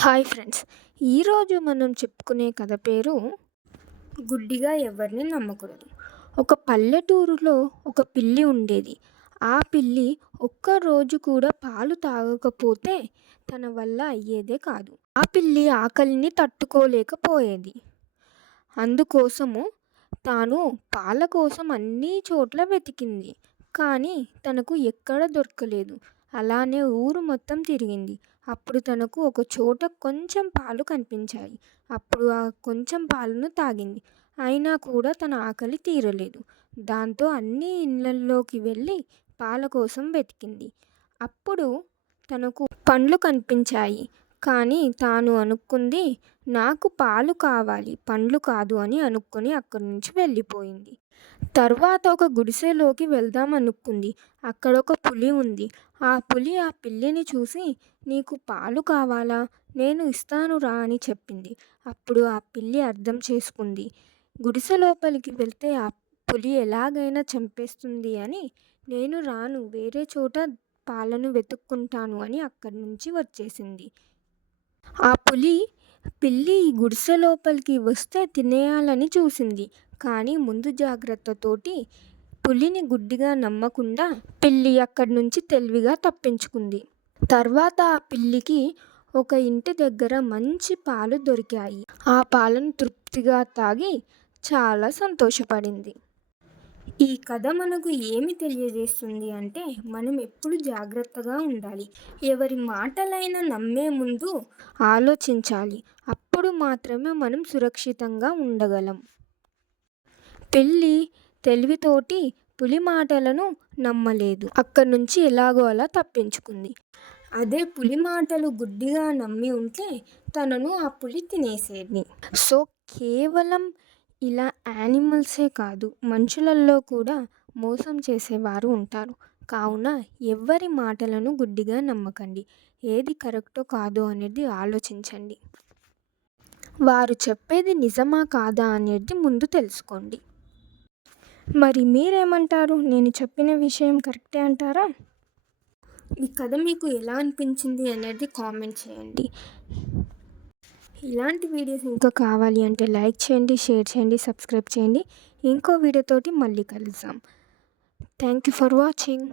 Hi friends. ఈరోజు మనం చెప్పుకునే కథ పేరు గుడ్డిగా ఎవరిని నమ్మకూడదు. ఒక పల్లెటూరులో ఒక పిల్లి ఉండేది. ఆ పిల్లి ఒక్కరోజు కూడా పాలు తాగకపోతే తన వల్ల అయ్యేదే కాదు. ఆ పిల్లి ఆకలిని తట్టుకోలేకపోయేది. అందుకోసము తాను పాల కోసం అన్ని చోట్ల వెతికింది. కానీ తనకు ఎక్కడ దొరకలేదు. అలానే ఊరు మొత్తం తిరిగింది. అప్పుడు తనకు ఒక చోట కొంచెం పాలు కనిపించాయి. అప్పుడు ఆ కొంచెం పాలను తాగింది. అయినా కూడా తన ఆకలి తీరలేదు. దాంతో అన్ని ఇళ్ళల్లోకి వెళ్ళి పాల కోసం వెతికింది. అప్పుడు తనకు పండ్లు కనిపించాయి. కానీ తాను అనుకుంది, నాకు పాలు కావాలి, పండ్లు కాదు అని అనుకుని అక్కడి నుంచి వెళ్ళిపోయింది. తర్వాత ఒక గుడిసెలోకి వెళ్దాం అనుకుంది. అక్కడ ఒక పులి ఉంది. ఆ పులి ఆ పిల్లిని చూసి, నీకు పాలు కావాలా, నేను ఇస్తాను రా అని చెప్పింది. అప్పుడు ఆ పిల్లి అర్థం చేసుకుంది, గుడిసె లోపలికి వెళ్తే ఆ పులి ఎలాగైనా చంపేస్తుంది అని, నేను రాను, వేరే చోట పాలను వెతుక్కుంటాను అని అక్కడి నుంచి వచ్చేసింది. ఆ పులి పిల్లి గుడిసె లోపలికి వస్తే తినేయాలని చూసింది. కానీ ముందు జాగ్రత్తతోటి పులిని గుడ్డిగా నమ్మకుండా పిల్లి అక్కడి నుంచి తెలివిగా తప్పించుకుంది. తర్వాత ఆ పిల్లికి ఒక ఇంటి దగ్గర మంచి పాలు దొరికాయి. ఆ పాలను తృప్తిగా తాగి చాలా సంతోషపడింది. ఈ కథ మనకు ఏమి తెలియజేస్తుంది అంటే, మనం ఎప్పుడు జాగ్రత్తగా ఉండాలి. ఎవరి మాటలైనా నమ్మే ముందు ఆలోచించాలి. అప్పుడు మాత్రమే మనం సురక్షితంగా ఉండగలం. పిల్లి తెలివితోటి పులి మాటలను నమ్మలేదు. అక్కడి నుంచి ఎలాగో అలా తప్పించుకుంది. అదే పులి మాటలు గుడ్డిగా నమ్మి ఉంటే తనను ఆ పులి తినేసేది. సో కేవలం ఇలా యానిమల్సే కాదు, మనుషులలో కూడా మోసం చేసేవారు ఉంటారు. కావున ఎవ్వరి మాటలను గుడ్డిగా నమ్మకండి. ఏది కరెక్టో కాదో అనేది ఆలోచించండి. వారు చెప్పేది నిజమా కాదా అనేది ముందు తెలుసుకోండి. మరి మీరేమంటారు? నేను చెప్పిన విషయం కరెక్టే అంటారా? ఈ కథ మీకు ఎలా అనిపించింది అనేది కామెంట్ చేయండి. ఇలాంటి వీడియోస్ ఇంకా కావాలి అంటే లైక్ చేయండి, షేర్ చేయండి, సబ్స్క్రైబ్ చేయండి. ఇంకో వీడియోతోటి మళ్ళీ కలుద్దాం. Thank you for watching.